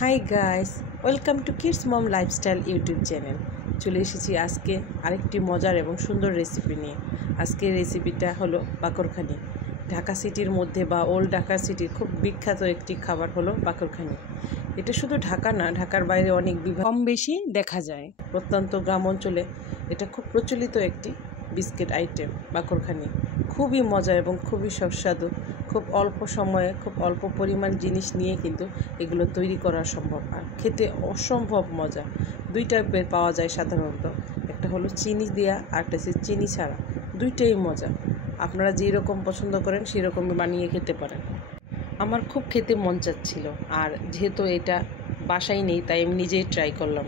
High guys, welcome to kids mom lifestyle YouTube channel. চলে এসেছি আজকে আরেকটি মজার এবং সুন্দর রেসিপি নিয়ে। আজকের রেসিপিটা হলো বাকরখানি। ঢাকা সিটির মধ্যে বা ওল্ড ঢাকা সিটির খুব বিখ্যাত একটি খাবার হলো বাকরখানি। এটা শুধু ঢাকা না, ঢাকার বাইরে অনেক কম বেশি দেখা যায়। প্রত্যন্ত গ্রাম অঞ্চলে এটা খুব প্রচলিত একটি বিস্কিট আইটেম বাকরখানি। খুবই মজা এবং খুবই সুস্বাদু। খুব অল্প সময়ে খুব অল্প পরিমাণ জিনিস নিয়ে কিন্তু এগুলো তৈরি করা সম্ভব, আর খেতে অসম্ভব মজা। দুই টাইপের পাওয়া যায় সাধারণত, একটা হলো চিনি দেওয়া আর একটা হচ্ছে চিনি ছাড়া। দুইটাই মজা। আপনারা যেই রকম পছন্দ করেন সেই রকমই বানিয়ে খেতে পারেন। আমার খুব খেতে মন চাচ্ছিল, আর যেহেতু এটা বাসায় নেই তাই আমি নিজেই ট্রাই করলাম।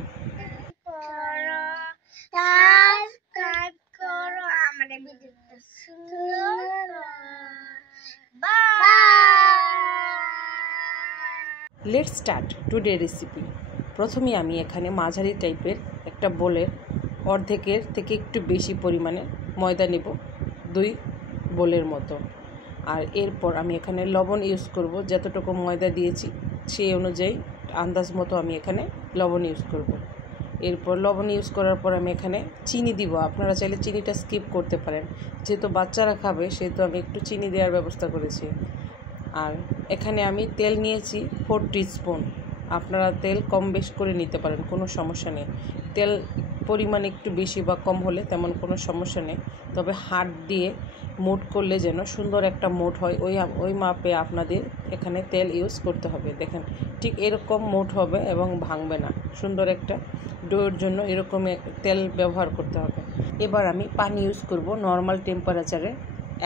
Let's start today recipe. প্রথমে আমি এখানে মাঝারি টাইপের একটা বোলের অর্ধেকের থেকে একটু বেশি পরিমাণে ময়দা নেব, 2 বোলের মতো। আর এরপর আমি এখানে লবণ ইউজ করব। যতটুকু ময়দা দিয়েছি সেই অনুযায়ী আন্দাজ মতো আমি এখানে লবণ ইউজ করব। এরপর লবণ ইউজ করার পর আমি এখানে চিনি দিব। আপনারা চাইলে চিনিটা স্কিপ করতে পারেন, যেহেতু বাচ্চারা খাবে সেহেতু আমি একটু চিনি দেওয়ার ব্যবস্থা করেছি। আর এখানে আমি তেল নিয়েছি 4 টিস্পুন। আপনারা তেল কম বেশ করে নিতে পারেন, কোনো সমস্যা নেই। তেল পরিমাণ একটু বেশি বা কম হলে তেমন কোনো সমস্যা নেই, তবে হাত দিয়ে মোট করলে যেন সুন্দর একটা মোট হয় ওই মাপে আপনাদের এখানে তেল ইউজ করতে হবে। দেখেন ঠিক এরকম মোট হবে এবং ভাঙবে না। সুন্দর একটা ডোয়ের জন্য এরকম তেল ব্যবহার করতে হবে। এবার আমি পানি ইউজ করব নর্মাল টেম্পারেচারে,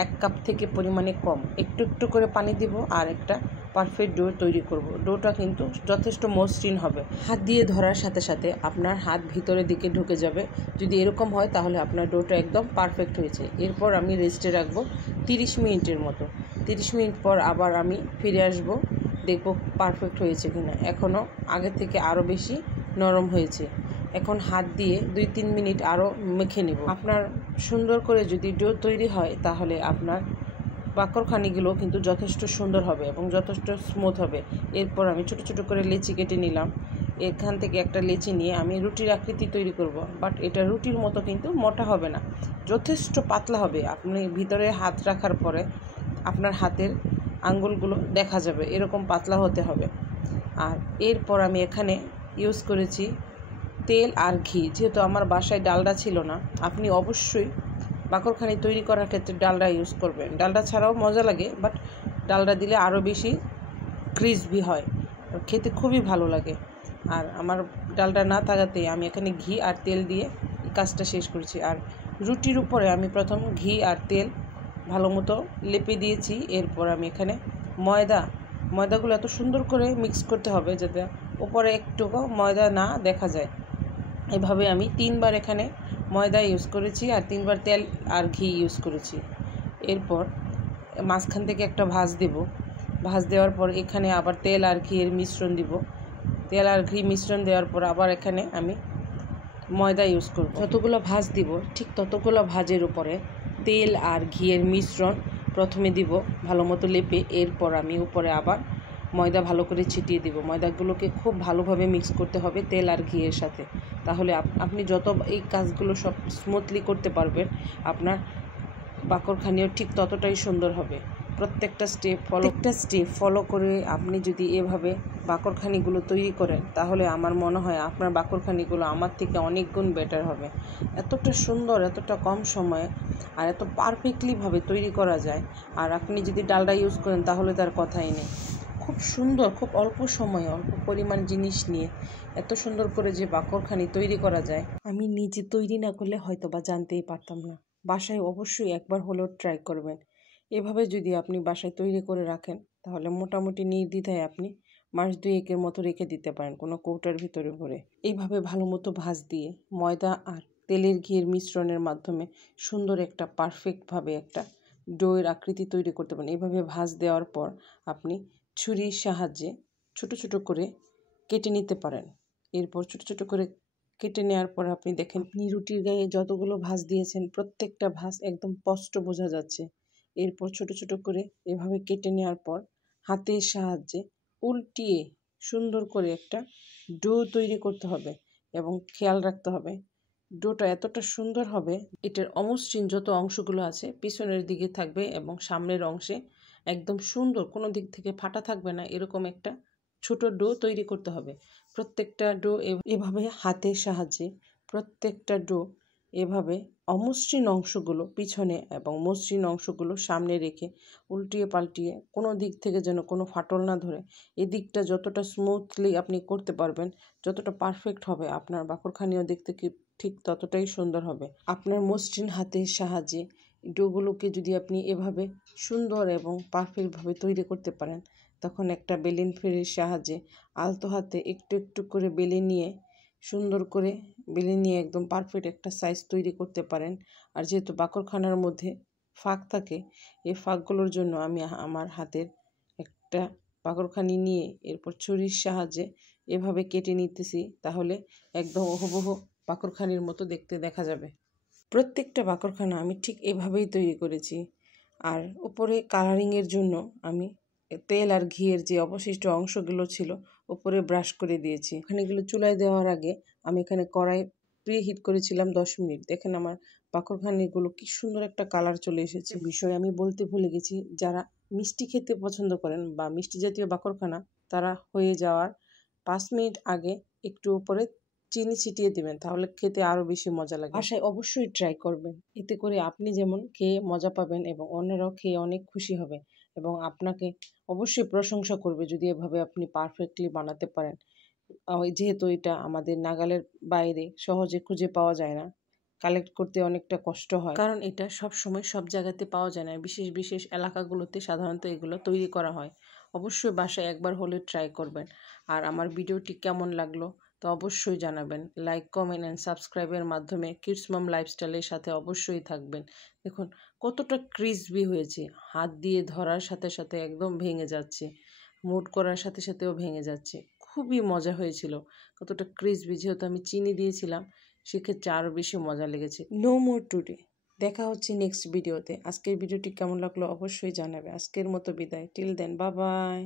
1 কাপ থেকে পরিমাণে কম। একটু একটু করে পানি দিব আর একটা পারফেক্ট ডো তৈরি করব। ডোটা কিন্তু যথেষ্ট মসৃণ হবে। হাত দিয়ে ধরার সাথে সাথে আপনার হাত ভিতরের দিকে ঢুকে যাবে। যদি এরকম হয় তাহলে আপনার ডোটা একদম পারফেক্ট হয়েছে। এরপর আমি রেস্টে রাখবো 30 মিনিটের মতো। 30 মিনিট পর আবার আমি ফিরে আসব, দেখব পারফেক্ট হয়েছে কিনা। এখনও আগে থেকে আরও বেশি নরম হয়েছে। এখন হাত দিয়ে 2-3 মিনিট আরও মেখে নেব। আপনার সুন্দর করে যদি ডো তৈরি হয় তাহলে আপনার বাকরখানিগুলো কিন্তু যথেষ্ট সুন্দর হবে এবং যথেষ্ট স্মুথ হবে। এরপর আমি ছোটো ছোটো করে লেচি কেটে নিলাম। এখান থেকে একটা লেচি নিয়ে আমি রুটির আকৃতি তৈরি করব, বাট এটা রুটির মতো কিন্তু মোটা হবে না, যথেষ্ট পাতলা হবে। আপনি ভিতরে হাত রাখার পরে আপনার হাতের আঙ্গুলগুলো দেখা যাবে, এরকম পাতলা হতে হবে। আর এরপর আমি এখানে ইউজ করেছি তেল আর ঘি। যেহেতু আমার বাসায় ডালডা ছিল না, আপনি অবশ্যই বাকরখানি তৈরি করার ক্ষেত্রে ডালডা ইউজ করবেন। ডালডা ছাড়াও মজা লাগে, বাট ডালডা দিলে আরও বেশি ক্রিসপি হয়, খেতে খুবই ভালো লাগে। আর আমার ডালডা না থাকাতে আমি এখানে ঘি আর তেল দিয়ে কাজটা শেষ করেছি। আর রুটির উপরে আমি প্রথম ঘি আর তেল ভালো মতো লেপে দিয়েছি। এরপর আমি এখানে ময়দাগুলো এত সুন্দর করে মিক্স করতে হবে যাতে উপরে একটুকু ময়দা না দেখা যায়। এভাবে আমি 3 বার এখানে ময়দা ইউজ করেছি আর 3 বার তেল আর ঘি ইউজ করেছি। এরপর মাঝখান থেকে একটা ভাঁজ দেব। ভাঁজ দেওয়ার পর এখানে আবার তেল আর ঘিয়ের মিশ্রণ দিব। তেল আর ঘি মিশ্রণ দেওয়ার পর আবার এখানে আমি ময়দা ইউজ করব। যতগুলো ভাঁজ দিব ঠিক ততগুলো ভাঁজের উপরে তেল আর ঘিয়ের মিশ্রণ প্রথমে দিব ভালো মতো লেপে। এরপর আমি উপরে আবার ময়দা ভালো করে ছিটিয়ে দিব। ময়দাগুলোকে খুব ভালোভাবে মিক্স করতে হবে তেল আর ঘিয়ের সাথে, তাহলে আপনি যত এই কাজগুলো সব স্মুথলি করতে পারবেন, আপনার বাকরখানিও ঠিক ততটাই সুন্দর হবে। প্রত্যেকটা স্টেপ ফলো করে আপনি যদি এভাবে বাকরখানিগুলো তৈরি করেন তাহলে আমার মনে হয় আপনার বাকরখানিগুলো আমার থেকে অনেক গুণ বেটার হবে। এতটা সুন্দর, এতটা কম সময়ে আর এত পারফেক্টলিভাবে তৈরি করা যায়। আর আপনি যদি ডালডা ইউজ করেন তাহলে তার কথাই নেই। খুব সুন্দর, খুব অল্প সময়ে অল্প পরিমাণ জিনিস নিয়ে এত সুন্দর করে যে বাকরখানি তৈরি করা যায়, আমি নিজে তৈরি না করলে হয়তো বা জানতেই পারতাম না। বাসায় অবশ্যই একবার হলেও ট্রাই করবেন। এভাবে যদি আপনি বাসায় তৈরি করে রাখেন তাহলে মোটামুটি নির্দ্বিধায় আপনি মাস 2-1 মতো রেখে দিতে পারেন কোনো কৌটার ভিতরে ভরে। এইভাবে ভালো মতো ভাঁজ দিয়ে ময়দা আর তেলের ঘিয়ের মিশ্রণের মাধ্যমে সুন্দর একটা পারফেক্টভাবে একটা ডোয়ের আকৃতি তৈরি করতে পারেন। এইভাবে ভাঁজ দেওয়ার পর আপনি ছুরির সাহায্যে ছোটো ছোটো করে কেটে নিতে পারেন। এরপর ছোটো ছোটো করে কেটে নেওয়ার পর আপনি দেখেন আপনি রুটির গায়ে যতগুলো ভাঁজ দিয়েছেন প্রত্যেকটা ভাঁজ একদম স্পষ্ট বোঝা যাচ্ছে। এরপর ছোটো ছোটো করে এভাবে কেটে নেওয়ার পর হাতের সাহায্যে উল্টিয়ে সুন্দর করে একটা ডো তৈরি করতে হবে এবং খেয়াল রাখতে হবে ডোটা এতটা সুন্দর হবে, এটার অমসৃণ যত অংশগুলো আছে পিছনের দিকে থাকবে এবং সামনের অংশে একদম সুন্দর, কোনো দিক থেকে ফাটা থাকবে না, এরকম একটা ছোট ডো তৈরি করতে হবে। প্রত্যেকটা ডো এভাবে হাতের সাহায্যে প্রত্যেকটা ডো এভাবে অমসৃণ অংশগুলো পিছনে এবং মসৃণ অংশগুলো সামনে রেখে উল্টিয়ে পাল্টিয়ে কোনো দিক থেকে যেন কোনো ফাটল না ধরে, এদিকটা যতটা স্মুথলি আপনি করতে পারবেন, যতটা পারফেক্ট হবে, আপনার বাকরখানিও দেখতে ঠিক ততটাই সুন্দর হবে। আপনার মসৃণ হাতের সাহায্যে ডোগুলোকে যদি আপনি এভাবে সুন্দর এবং পারফেক্টভাবে তৈরি করতে পারেন, তখন একটা বেলুন ফেরের সাহায্যে আলতো হাতে একটু একটু করে বেলে নিয়ে সুন্দর করে বেলে নিয়ে একদম পারফেক্ট একটা সাইজ তৈরি করতে পারেন। আর যেহেতু বাকরখানার মধ্যে ফাঁক থাকে, এই ফাঁকগুলোর জন্য আমি আমার হাতের একটা বাকরখানি নিয়ে এরপর ছুরির সাহায্যে এভাবে কেটে নিতেছি, তাহলে একদম হুবহু বাকরখানির মতো দেখতে দেখা যাবে। প্রত্যেকটা বাকরখানা আমি ঠিক এভাবেই তৈরি করেছি। আর উপরে কালারিংয়ের জন্য আমি তেল আর ঘিয়ের যে অবশিষ্ট অংশগুলো ছিল উপরে ব্রাশ করে দিয়েছি। এখানেগুলো চুলায় দেওয়ার আগে আমি এখানে কড়াই প্রিহিট করেছিলাম 10 মিনিট। দেখেন আমার বাকরখানিগুলো কি সুন্দর একটা কালার চলে এসেছে। বিষয় আমি বলতে ভুলে গেছি, যারা মিষ্টি খেতে পছন্দ করেন বা মিষ্টি জাতীয় বাকরখানা, তারা হয়ে যাওয়ার 5 মিনিট আগে একটু উপরে চিনি ছিটিয়ে দিবেন, তাহলে খেতে আরও বেশি মজা লাগে। বাসায় অবশ্যই ট্রাই করবেন, এতে করে আপনি যেমন খেয়ে মজা পাবেন এবং অন্যরাও খেয়ে অনেক খুশি হবে এবং আপনাকে অবশ্যই প্রশংসা করবে যদি এভাবে আপনি পারফেক্টলি বানাতে পারেন। যেহেতু এটা আমাদের নাগালের বাইরে সহজে খুঁজে পাওয়া যায় না, কালেক্ট করতে অনেকটা কষ্ট হয়, কারণ এটা সব সময় সব জায়গাতে পাওয়া যায় না, বিশেষ বিশেষ এলাকাগুলোতে সাধারণত এগুলো তৈরি করা হয়। অবশ্যই বাসায় একবার হলে ট্রাই করবেন। আর আমার ভিডিওটি কেমন লাগলো তো অবশ্যই জানাবেন। লাইক, কমেন্ট অ্যান্ড সাবস্ক্রাইবের মাধ্যমে কিডস মম লাইফস্টাইলের সাথে অবশ্যই থাকবেন। দেখুন কতটা ক্রিসপি হয়েছে, হাত দিয়ে ধরার সাথে সাথে একদম ভেঙে যাচ্ছে, মুড করার সাথে সাথেও ভেঙে যাচ্ছে। খুবই মজা হয়েছিল, কতটা ক্রিসপি, যেহেতু আমি চিনি দিয়েছিলাম সেক্ষেত্রে আরও বেশি মজা লেগেছে। নো মোর টুডে, দেখা হচ্ছে নেক্সট ভিডিওতে। আজকের ভিডিওটি কেমন লাগলো অবশ্যই জানাবে। আজকের মতো বিদায়, টিল দেন, বাই বাই।